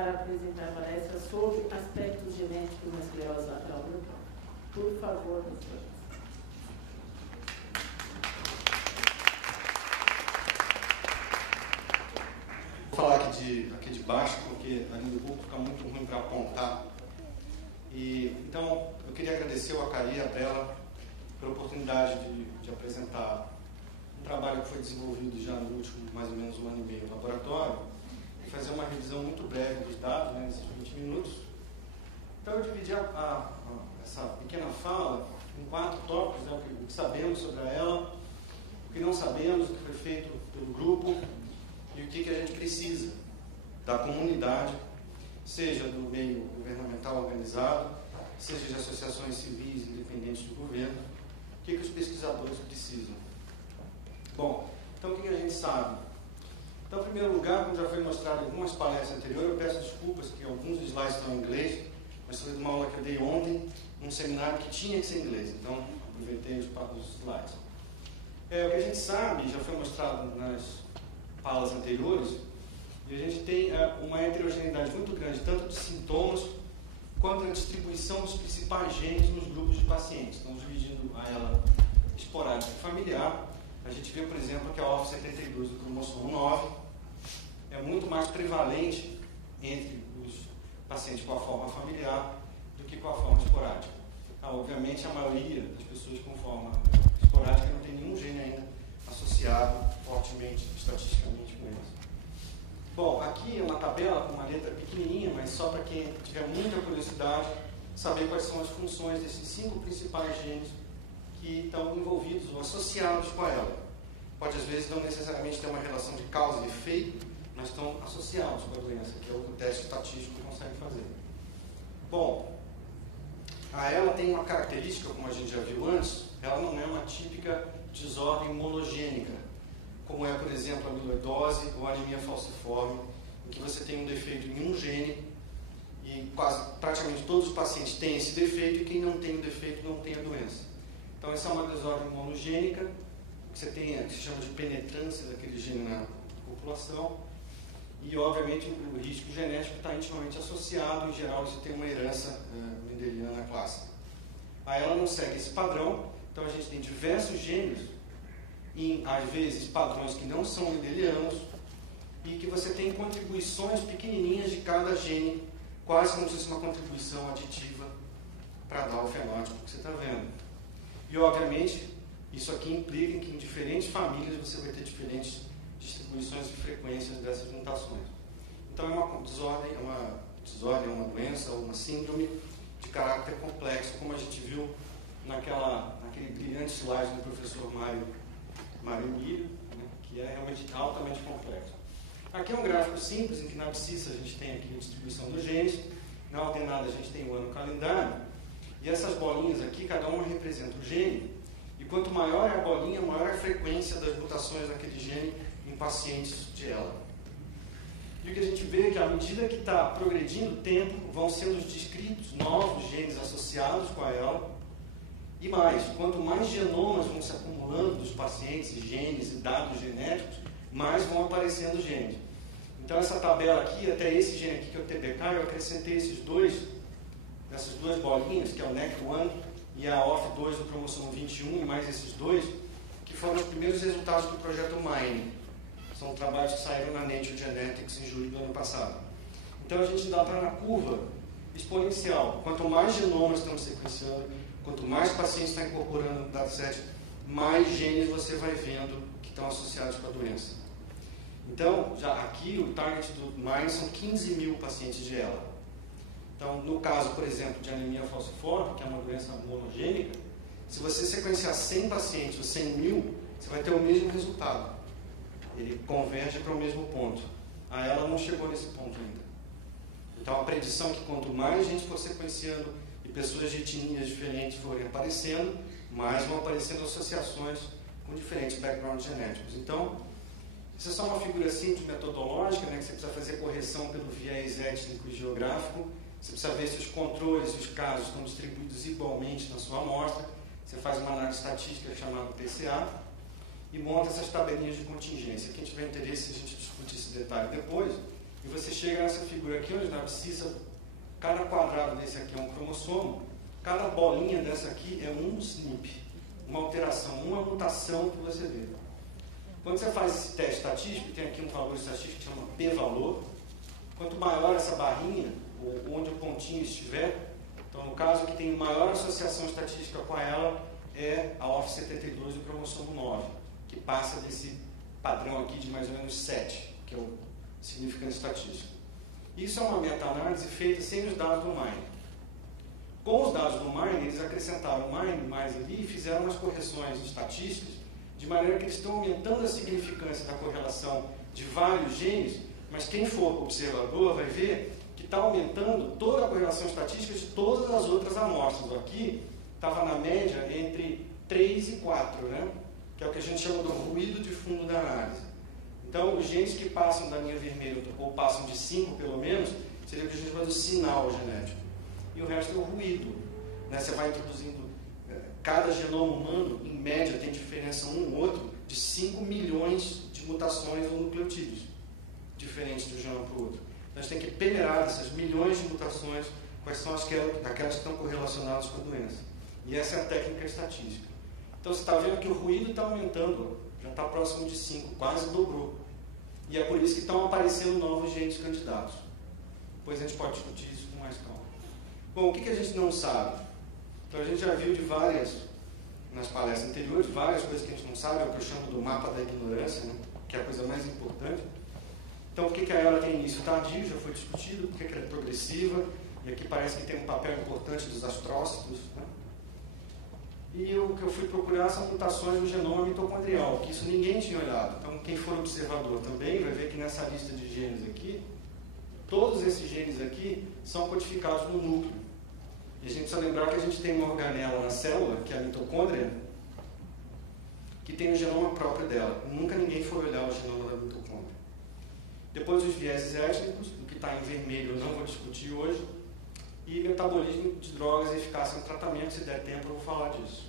para apresentar a palestra sobre aspectos genéticos na esclerose lateral ambiental. Por favor, doutor. Vou falar aqui de baixo, porque ali no grupo fica muito ruim para apontar. Então, eu queria agradecer ao Acari e a Bela pela oportunidade de apresentar um trabalho que foi desenvolvido já no último, mais ou menos, 1 ano e meio no laboratório, e fazer uma revisão muito breve dos dados, né, nesses 20 minutos. Então, eu dividi essa pequena fala em 4 tópicos, né, o que sabemos sobre ela, o que não sabemos, o que foi feito pelo grupo e o que a gente precisa da comunidade, seja do meio governamental organizado, seja de associações civis independentes do governo, o que os pesquisadores precisam. Bom, então o que a gente sabe? Então, em primeiro lugar, como já foi mostrado em algumas palestras anteriores, eu peço desculpas que alguns dos slides estão em inglês, mas foi de uma aula que eu dei ontem, num seminário que tinha que ser em inglês, então aproveitei os slides. O que a gente sabe, já foi mostrado nas falas anteriores, e a gente tem uma heterogeneidade muito grande, tanto de sintomas, quanto a distribuição dos principais genes nos grupos de pacientes. Então, dividindo a ela esporádica e familiar, a gente vê, por exemplo, que a OF72 do cromossomo 9 é muito mais prevalente entre os pacientes com a forma familiar do que com a forma esporádica. Obviamente, a maioria das pessoas com forma esporádica não tem nenhum gene ainda associado fortemente, estatisticamente, com eles. Bom, aqui é uma tabela com uma letra pequenininha, mas só para quem tiver muita curiosidade, saber quais são as funções desses 5 principais genes que estão envolvidos ou associados com ela. Pode, às vezes, não necessariamente ter uma relação de causa e efeito, mas estão associados com a doença, que é o que o teste estatístico consegue fazer. Bom, ela tem uma característica, como a gente já viu antes, ela não é uma típica desordem monogênica, como é, por exemplo, a amiloidose ou a anemia falciforme, em que você tem um defeito em um gene e praticamente todos os pacientes têm esse defeito e quem não tem o defeito não tem a doença. Então, essa é uma desordem monogênica, que você tem que se chama de penetrância daquele gene na população e, obviamente, o risco genético está intimamente associado, em geral, você tem uma herança mendeliana na classe. Ela não segue esse padrão, então a gente tem diversos genes em, às vezes, padrões que não são mendelianos e que você tem contribuições pequenininhas de cada gene, quase como se fosse uma contribuição aditiva para dar o fenótipo que você está vendo. E, obviamente, isso aqui implica que em diferentes famílias você vai ter diferentes distribuições e frequências dessas mutações. Então, é uma desordem, uma doença ou uma síndrome de caráter complexo, como a gente viu naquele brilhante slide do professor Mário Emílio, né, que é realmente altamente complexo. Aqui é um gráfico simples, em que na abscissa a gente tem aqui a distribuição dos genes, na ordenada a gente tem o ano calendário, e essas bolinhas aqui, cada uma representa o gene, e quanto maior é a bolinha, maior é a frequência das mutações daquele gene em pacientes de ela. E o que a gente vê é que, à medida que está progredindo o tempo, vão sendo descritos novos genes associados com ela, e mais, quanto mais genomas vão se acumulando dos pacientes, genes e dados genéticos, mais vão aparecendo genes. Então, essa tabela aqui, até esse gene aqui, que é o TBK, eu acrescentei essas duas bolinhas, que é o NEC1 e a OF2 do cromossomo 21, e mais esses dois, que foram os primeiros resultados do projeto MINE. São trabalhos que saíram na Nature Genetics em julho do ano passado. Então, a gente ainda está na curva exponencial. Quanto mais genomas estão sequenciando, quanto mais pacientes estão incorporando no dataset, mais genes você vai vendo que estão associados com a doença. Então, já aqui o target do MINE são 15 mil pacientes de ELA. Então, no caso, por exemplo, de anemia falciforme, que é uma doença monogênica, se você sequenciar 100 pacientes ou 100 mil, você vai ter o mesmo resultado. Ele converge para o mesmo ponto. A ELA não chegou nesse ponto ainda. Então, a predição é que quanto mais gente for sequenciando e pessoas de etnias diferentes forem aparecendo, mais vão aparecendo associações com diferentes backgrounds genéticos. Então, isso é só uma figura simples metodológica, né, que você precisa fazer correção pelo viés étnico e geográfico. Você precisa ver se os controles e os casos estão distribuídos igualmente na sua amostra. Você faz uma análise estatística chamada PCA e monta essas tabelinhas de contingência. Quem tiver interesse, a gente discute esse detalhe depois. E você chega nessa figura aqui, onde na abscissa, cada quadrado desse aqui é um cromossomo, cada bolinha dessa aqui é um SNP, uma alteração, uma mutação que você vê. Quando você faz esse teste estatístico, tem aqui um valor estatístico que chama p-valor. Quanto maior essa barrinha, ou onde o pontinho estiver, então no caso que tem maior associação estatística com ela é a OF72 do cromossomo 9, que passa desse padrão aqui de mais ou menos 7, que é o significante estatístico. Isso é uma meta-análise feita sem os dados do Mine. Com os dados do Mine, eles acrescentaram o Mine mais ali e fizeram umas correções estatísticas, de maneira que eles estão aumentando a significância da correlação de vários genes, mas quem for observador vai ver que está aumentando toda a correlação estatística de todas as outras amostras. Aqui estava na média entre 3 e 4, né? Que é o que a gente chama do ruído de fundo da análise. Então, os genes que passam da linha vermelha, ou passam de 5 pelo menos, seria o que a gente chama do sinal genético. E o resto é o ruído. Né? Você vai introduzindo, cada genoma humano, em média, tem diferença um ou outro de 5 milhões de mutações ou nucleotídeos, diferentes de um genoma para o outro. Então, a gente tem que peneirar dessas milhões de mutações, quais são aquelas que estão correlacionadas com a doença. E essa é a técnica estatística. Então, você está vendo que o ruído está aumentando, já está próximo de 5, quase dobrou. E é por isso que estão aparecendo novos genes candidatos. Depois a gente pode discutir isso com mais calma. Bom, o que a gente não sabe? Então, a gente já viu de várias, nas palestras anteriores, várias coisas que a gente não sabe, é o que eu chamo do mapa da ignorância, né? Que é a coisa mais importante. Então, por que ela tem início tardio? Já foi discutido. Por que ela é progressiva? E aqui parece que tem um papel importante dos astrócitos, né? E o que eu fui procurar são mutações no genoma mitocondrial, que isso ninguém tinha olhado. Então, quem for observador também vai ver que nessa lista de genes aqui, todos esses genes aqui são codificados no núcleo. E a gente precisa lembrar que a gente tem uma organela na célula, que é a mitocôndria, que tem o genoma próprio dela. Nunca ninguém foi olhar o genoma da mitocôndria. Depois os vieses étnicos, o que está em vermelho eu não vou discutir hoje, e metabolismo de drogas e eficácia no tratamento, se der tempo eu vou falar disso.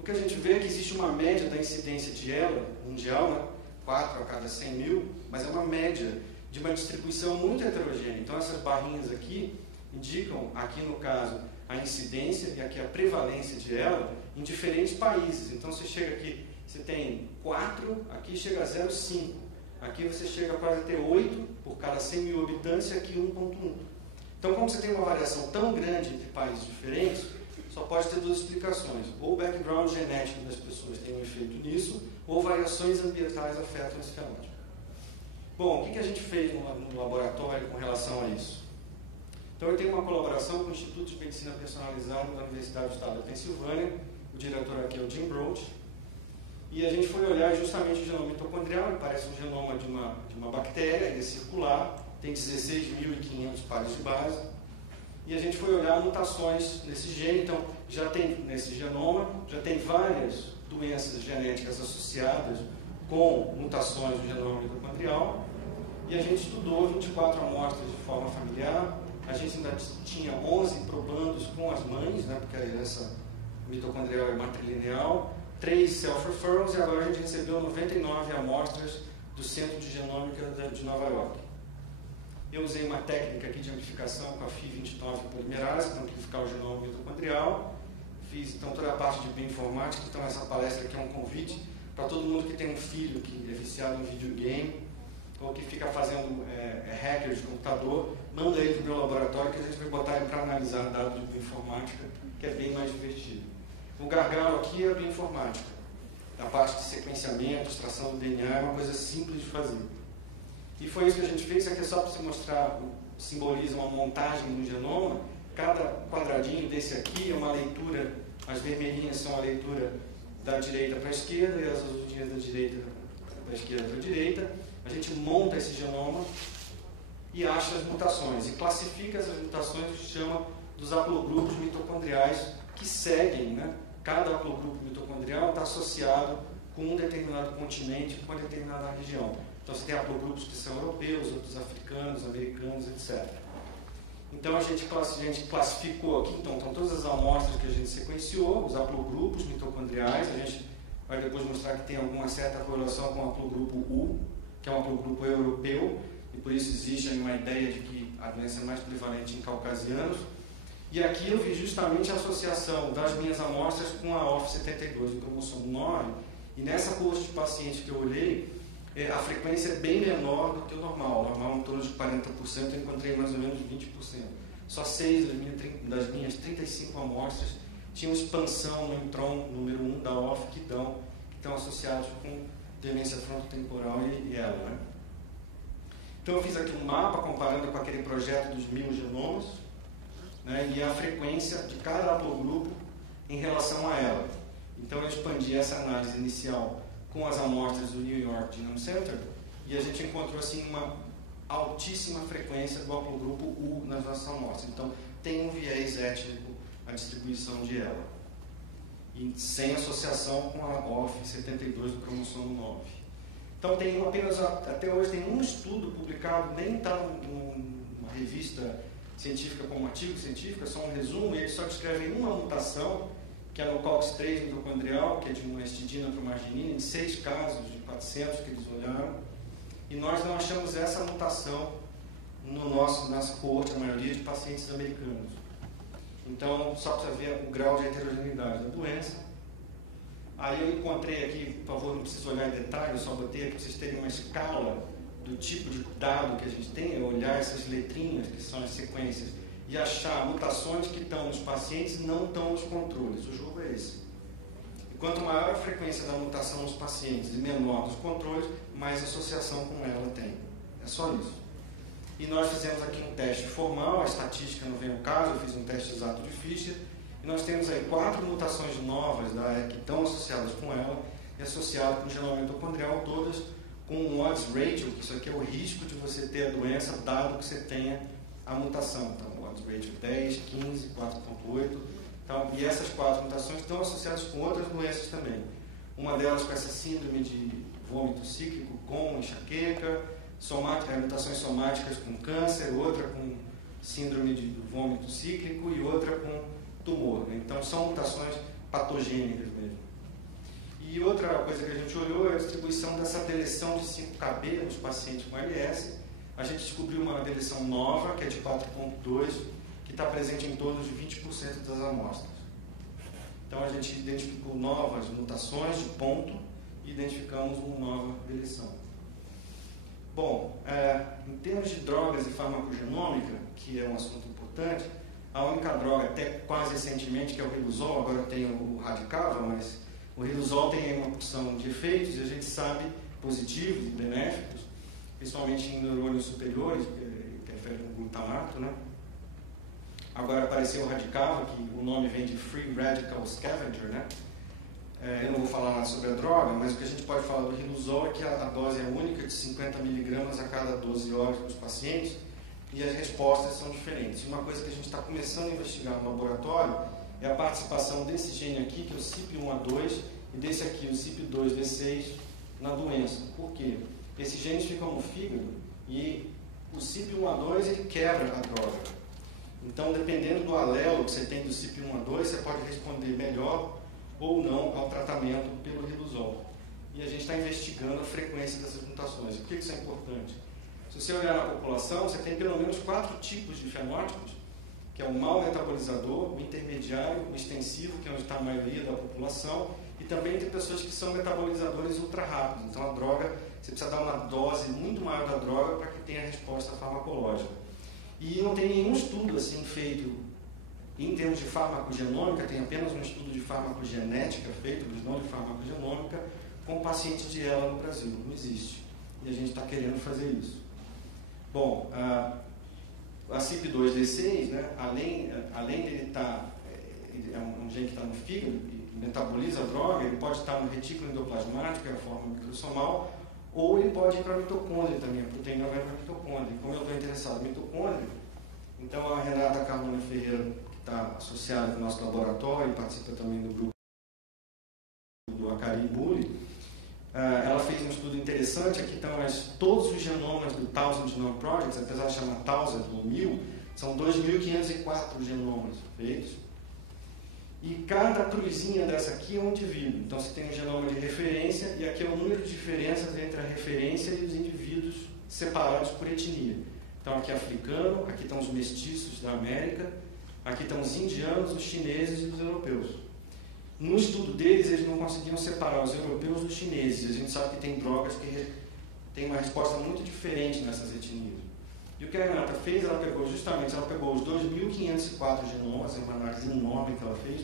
O que a gente vê é que existe uma média da incidência de ELA mundial, né? 4 a cada 100 mil, mas é uma média de uma distribuição muito heterogênea. Então essas barrinhas aqui indicam, aqui no caso, a incidência e aqui a prevalência de ELA em diferentes países. Então você chega aqui, você tem 4, aqui chega a 0,5. Aqui você chega quase a ter 8 por cada 100 mil habitantes e aqui 1,1. Então, como você tem uma variação tão grande entre países diferentes, só pode ter duas explicações. Ou o background genético das pessoas tem um efeito nisso, ou variações ambientais afetam esse fenótipo. Bom, o que a gente fez no laboratório com relação a isso? Então, eu tenho uma colaboração com o Instituto de Medicina Personalizada da Universidade do Estado da Pensilvânia, o diretor aqui é o Jim Broach, e a gente foi olhar justamente o genoma mitocondrial, ele parece um genoma de uma bactéria, ele é circular, tem 16.500 pares de base, e a gente foi olhar mutações nesse gene. Então, já tem nesse genoma, já tem várias doenças genéticas associadas com mutações do genoma mitocondrial, e a gente estudou 24 amostras de forma familiar. A gente ainda tinha 11 probandos com as mães, né, porque a herança mitocondrial é matrilineal, 3 self-referrals, e agora a gente recebeu 99 amostras do Centro de Genômica de Nova York. Eu usei uma técnica aqui de amplificação com a Fi29 polimerase para amplificar o genoma mitocondrial. Fiz então toda a parte de bioinformática. Então essa palestra aqui é um convite para todo mundo que tem um filho que é viciado em videogame ou que fica fazendo hacker de computador, manda ele para o meu laboratório que a gente vai botar ele para analisar dados de bioinformática, que é bem mais divertido. O gargalo aqui é a bioinformática. A parte de sequenciamento, extração do DNA é uma coisa simples de fazer. E foi isso que a gente fez. Isso aqui é só para se mostrar, simboliza uma montagem no genoma. Cada quadradinho desse aqui é uma leitura, as vermelhinhas são a leitura da direita para a esquerda e as azulzinhas da direita para a esquerda para a direita. A gente monta esse genoma e acha as mutações, e classifica essas mutações que chama dos haplogrupos mitocondriais que seguem, né? Cada haplogrupo mitocondrial está associado com um determinado continente, com uma determinada região. Então, você tem haplogrupos que são europeus, outros africanos, americanos, etc. Então, a gente classificou aqui, então, todas as amostras que a gente sequenciou, os haplogrupos mitocondriais. A gente vai depois mostrar que tem alguma certa correlação com o haplogrupo U, que é um haplogrupo europeu, e por isso existe aí uma ideia de que a doença é mais prevalente em caucasianos. E aqui eu vi justamente a associação das minhas amostras com a OFF72 em cromossomo 9, e nessa coorte de pacientes que eu olhei, a frequência é bem menor do que o normal. O normal é em torno de 40%, eu encontrei mais ou menos 20%. Só 6 das minhas 35 amostras tinham expansão no intron número 1 da OFF que estão associados com demência frontotemporal e ela, né? Então eu fiz aqui um mapa comparando com aquele projeto dos 1000 genomas, né, e a frequência de cada haplogrupo em relação a ela. Então eu expandi essa análise inicial com as amostras do New York Genome Center e a gente encontrou assim uma altíssima frequência do haplogrupo U nas nossas amostras. Então tem um viés étnico a distribuição de ela, e sem associação com a OFF72 do cromossomo 9. Então tem apenas, até hoje tem um estudo publicado, nem está numa revista científica como artigo científico, é só um resumo, e eles só descrevem uma mutação, que é no COX-3 mitocondrial, que é de uma histidina para uma arginina, em 6 casos de 400 que eles olharam, e nós não achamos essa mutação no nossa coorte, a maioria de pacientes americanos. Então, só para ver o grau de heterogeneidade da doença. Aí eu encontrei aqui, por favor, não preciso olhar em detalhe, eu só botei aqui para vocês terem uma escala do tipo de dado que a gente tem, é olhar essas letrinhas, que são as sequências, e achar mutações que estão nos pacientes e não estão nos controles. O jogo é esse. E quanto maior a frequência da mutação nos pacientes e menor dos controles, mais associação com ela tem. É só isso. E nós fizemos aqui um teste formal, a estatística não vem ao caso, eu fiz um teste exato de Fischer, e nós temos aí 4 mutações novas que estão associadas com ela, e associadas com o genoma mitocondrial, todas com um odds ratio, que isso aqui é o risco de você ter a doença, dado que você tenha a mutação. Então, o odds ratio 10, 15, 4.8. Então, e essas 4 mutações estão associadas com outras doenças também. Uma delas com essa síndrome de vômito cíclico com enxaqueca, mutações somáticas com câncer, outra com síndrome de vômito cíclico e outra com tumor, né? Então são mutações patogênicas mesmo. E outra coisa que a gente olhou é a distribuição dessa deleção de 5Kb nos pacientes com ALS. A gente descobriu uma deleção nova, que é de 4.2, que está presente em torno de 20% das amostras. Então a gente identificou novas mutações de ponto e identificamos uma nova deleção. Bom, em termos de drogas e farmacogenômica, que é um assunto importante, a única droga, até quase recentemente, que é o Riluzol, agora tem o Radicava, mas o Riluzol tem uma porção de efeitos, e a gente sabe, positivos e benéficos, principalmente em neurônios superiores, que interferem no glutamato, né? Agora apareceu o Radicava, que o nome vem de Free Radical Scavenger, né? Eu não vou falar nada sobre a droga, mas o que a gente pode falar do Riluzol é que a dose é única, de 50 mg a cada 12 horas nos pacientes, e as respostas são diferentes. Uma coisa que a gente está começando a investigar no laboratório é a participação desse gene aqui, que é o CYP1A2, e desse aqui, o CYP2D6, na doença. Por quê? Esses genes ficam no fígado e o CYP1A2 ele quebra a droga. Então, dependendo do alelo que você tem do CYP1A2, você pode responder melhor ou não ao tratamento pelo Riluzol. E a gente está investigando a frequência dessas mutações. E por que isso é importante? Se você olhar na população, você tem pelo menos 4 tipos de fenótipos, que é o mal metabolizador, o intermediário, o extensivo, que é onde está a maioria da população, e também tem pessoas que são metabolizadores ultra rápidos. Então a droga, você precisa dar uma dose muito maior da droga para que tenha a resposta farmacológica. E não tem nenhum estudo assim feito em termos de farmacogenômica, tem apenas um estudo de farmacogenética feito, mas não de farmacogenômica, com pacientes de ELA no Brasil. Não existe. E a gente está querendo fazer isso. Bom, a CYP2D6, né, além dele estar, é um gene que está no fígado e metaboliza a droga, ele pode estar no retículo endoplasmático, que é a forma microsomal, ou ele pode ir para a mitocôndria também, a proteína vai para a mitocôndria. Como eu estou interessado em mitocôndria, então a Renata Carmona Ferreira, que está associada com o nosso laboratório e participa também do grupo do Acari Bulli, ela fez um estudo interessante. Aqui estão todos os genomas do Thousand Genome Project, apesar de chamar Thousand ou 1000, são 2.504 genomas feitos. E cada cruzinha dessa aqui é um indivíduo. Então você tem um genoma de referência, e aqui é o número de diferenças entre a referência e os indivíduos separados por etnia. Então aqui é africano, aqui estão os mestiços da América, aqui estão os indianos, os chineses e os europeus. No estudo deles, eles não conseguiam separar os europeus dos chineses. A gente sabe que tem drogas que têm uma resposta muito diferente nessas etnias. E o que a Renata fez, ela pegou os 2.504 genomas, é uma análise enorme que ela fez,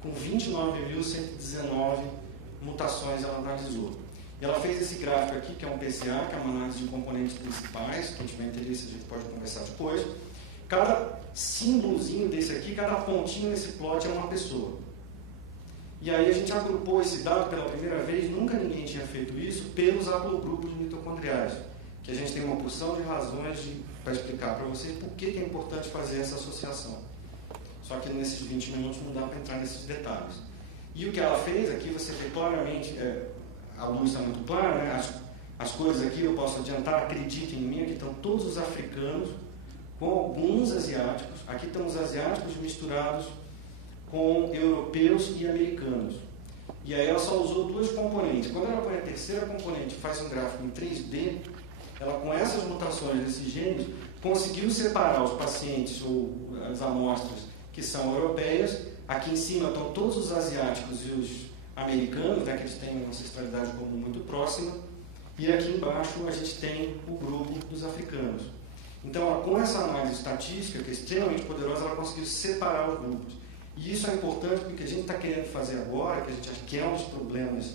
com 29.119 mutações ela analisou. E ela fez esse gráfico aqui, que é um PCA, que é uma análise de componentes principais, quem tiver interesse a gente pode conversar depois. Cada símbolozinho desse aqui, cada pontinho nesse plot é uma pessoa. E aí a gente agrupou esse dado pela primeira vez, nunca ninguém tinha feito isso, pelos haplogrupos mitocondriais, que a gente tem uma porção de razões para explicar para vocês por que é importante fazer essa associação. Só que nesses 20 minutos não dá para entrar nesses detalhes. E o que ela fez aqui, você vê claramente, a luz está muito clara, né? As coisas aqui eu posso adiantar, acreditem em mim, aqui estão todos os africanos, com alguns asiáticos, aqui estão os asiáticos misturados com europeus e americanos. E aí ela só usou duas componentes. Quando ela põe a terceira componente e faz um gráfico em 3D, ela com essas mutações desses genes, conseguiu separar os pacientes ou as amostras que são europeias. Aqui em cima estão todos os asiáticos e os americanos, né, que eles têm uma ancestralidade comum muito próxima. E aqui embaixo a gente tem o grupo dos africanos. Então, com essa análise estatística, que é extremamente poderosa, ela conseguiu separar os grupos. E isso é importante porque o que a gente está querendo fazer agora, que a gente acha que é um dos problemas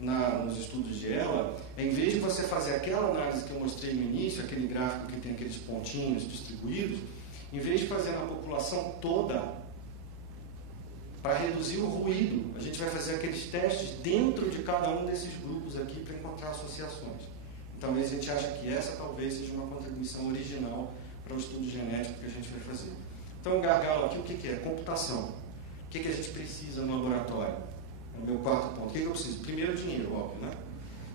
nos estudos de ela, é em vez de você fazer aquela análise que eu mostrei no início, aquele gráfico que tem aqueles pontinhos distribuídos, em vez de fazer na população toda, para reduzir o ruído, a gente vai fazer aqueles testes dentro de cada um desses grupos aqui para encontrar associações. Então, a gente acha que essa talvez seja uma contribuição original para o estudo genético que a gente vai fazer. Então, o gargalo aqui, o que é? Computação. O que a gente precisa no laboratório? É o meu quarto ponto. O que eu preciso? Primeiro, dinheiro, óbvio, né?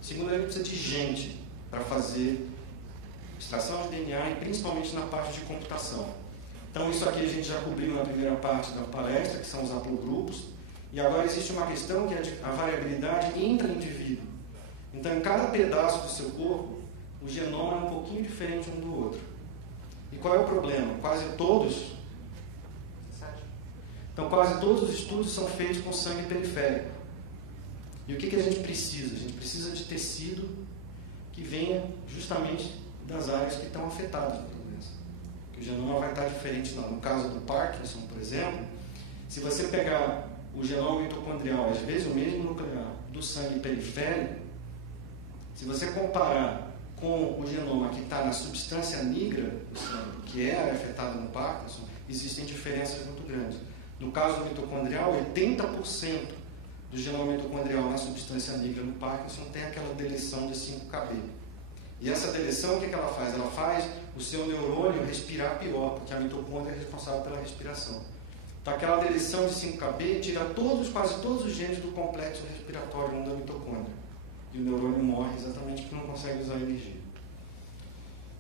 Segundo, a gente precisa de gente para fazer extração de DNA e principalmente na parte de computação. Então, isso aqui a gente já cobriu na primeira parte da palestra, que são os haplogrupos. E agora existe uma questão que é a variabilidade intra-indivíduo. Então, em cada pedaço do seu corpo, o genoma é um pouquinho diferente um do outro. E qual é o problema? Quase todos os estudos são feitos com sangue periférico. E o que a gente precisa? A gente precisa de tecido que venha justamente das áreas que estão afetadas pela doença. Que o genoma vai estar diferente não. No caso do Parkinson, por exemplo, se você pegar o genoma mitocondrial, às vezes o mesmo nuclear, do sangue periférico, se você comparar com o genoma que está na substância negra do sangue, que é afetada no Parkinson, existem diferenças muito grandes. No caso do mitocondrial, 80% do genoma mitocondrial na substância negra no Parkinson tem aquela deleção de 5Kb. E essa deleção, o que ela faz? Ela faz o seu neurônio respirar pior, porque a mitocôndria é responsável pela respiração. Então, aquela deleção de 5Kb tira quase todos os genes do complexo respiratório 1 da mitocôndria. E o neurônio morre exatamente porque não consegue usar energia.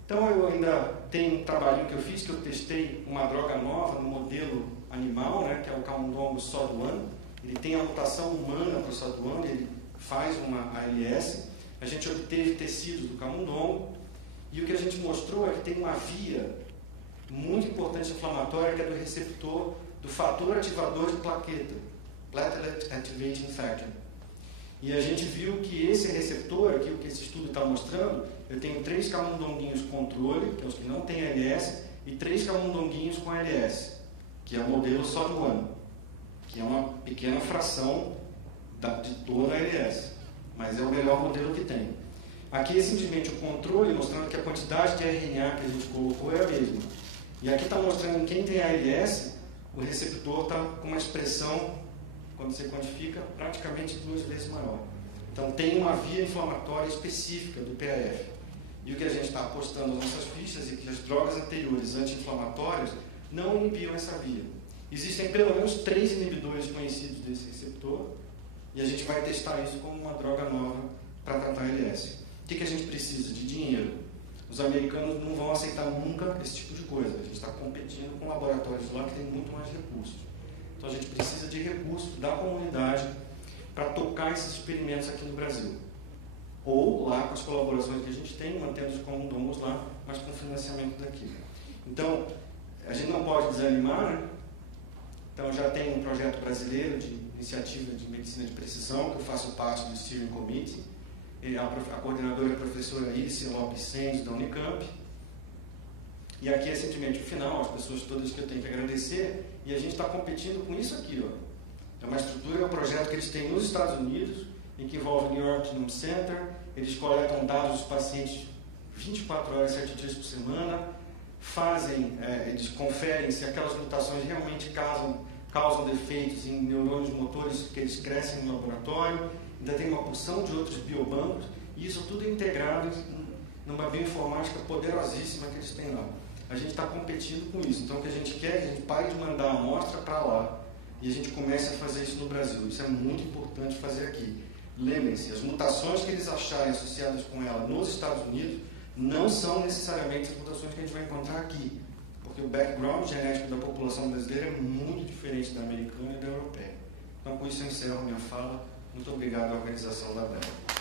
Então, eu ainda tenho um trabalho que eu fiz, que eu testei uma droga nova no modelo animal, né, que é o camundongo SOD1. Ele tem a mutação humana para o SOD1, ele faz uma ALS. A gente obteve tecidos do camundongo e o que a gente mostrou é que tem uma via muito importante inflamatória, que é do receptor do fator ativador de plaqueta, Platelet Activating Factor. E a gente viu que esse receptor, aqui o que esse estudo está mostrando, eu tenho 3 camundonguinhos controle, que é os que não têm ALS, e 3 camundonguinhos com ALS, que é o modelo SOD1, que é uma pequena fração de toda a ALS, mas é o melhor modelo que tem. Aqui é simplesmente o controle, mostrando que a quantidade de RNA que a gente colocou é a mesma. E aqui está mostrando quem tem ALS, o receptor está com uma expressão, quando você quantifica, praticamente 2 vezes maior. Então tem uma via inflamatória específica do PAF. E o que a gente está apostando nas nossas fichas é que as drogas anteriores anti-inflamatórias não inibiam essa via. Existem pelo menos 3 inibidores conhecidos desse receptor e a gente vai testar isso como uma droga nova para tratar ALS. O que a gente precisa? De dinheiro. Os americanos não vão aceitar nunca esse tipo de coisa. A gente está competindo com laboratórios lá que têm muito mais recursos. Então a gente precisa de recursos da comunidade para tocar esses experimentos aqui no Brasil. ou lá com as colaborações que a gente tem, mantendo os comundomos lá, mas com financiamento daqui. Então, a gente não pode desanimar, né? Então, já tem um projeto brasileiro de iniciativa de medicina de precisão, que eu faço parte do Steering Committee. A coordenadora é a professora Iris Lopes Sendes, da Unicamp. E aqui é simplesmente o final, as pessoas todas que eu tenho que agradecer, e a gente está competindo com isso aqui, ó. É uma estrutura, é um projeto que eles têm nos Estados Unidos, e que envolve o New York Genome Center. Eles coletam dados dos pacientes 24 horas, 7 dias por semana, eles conferem se aquelas mutações realmente causam defeitos em neurônios motores que eles crescem no laboratório. Ainda tem uma porção de outros biobancos, e isso tudo é integrado numa bioinformática poderosíssima que eles têm lá. A gente está competindo com isso. Então, o que a gente quer é que a gente pare de mandar a amostra para lá e a gente comece a fazer isso no Brasil. Isso é muito importante fazer aqui. Lembrem-se, as mutações que eles acharem associadas com ela nos Estados Unidos não são necessariamente as mutações que a gente vai encontrar aqui, porque o background genético da população brasileira é muito diferente da americana e da europeia. Então, com isso eu encerro minha fala. Muito obrigado à organização da BEL.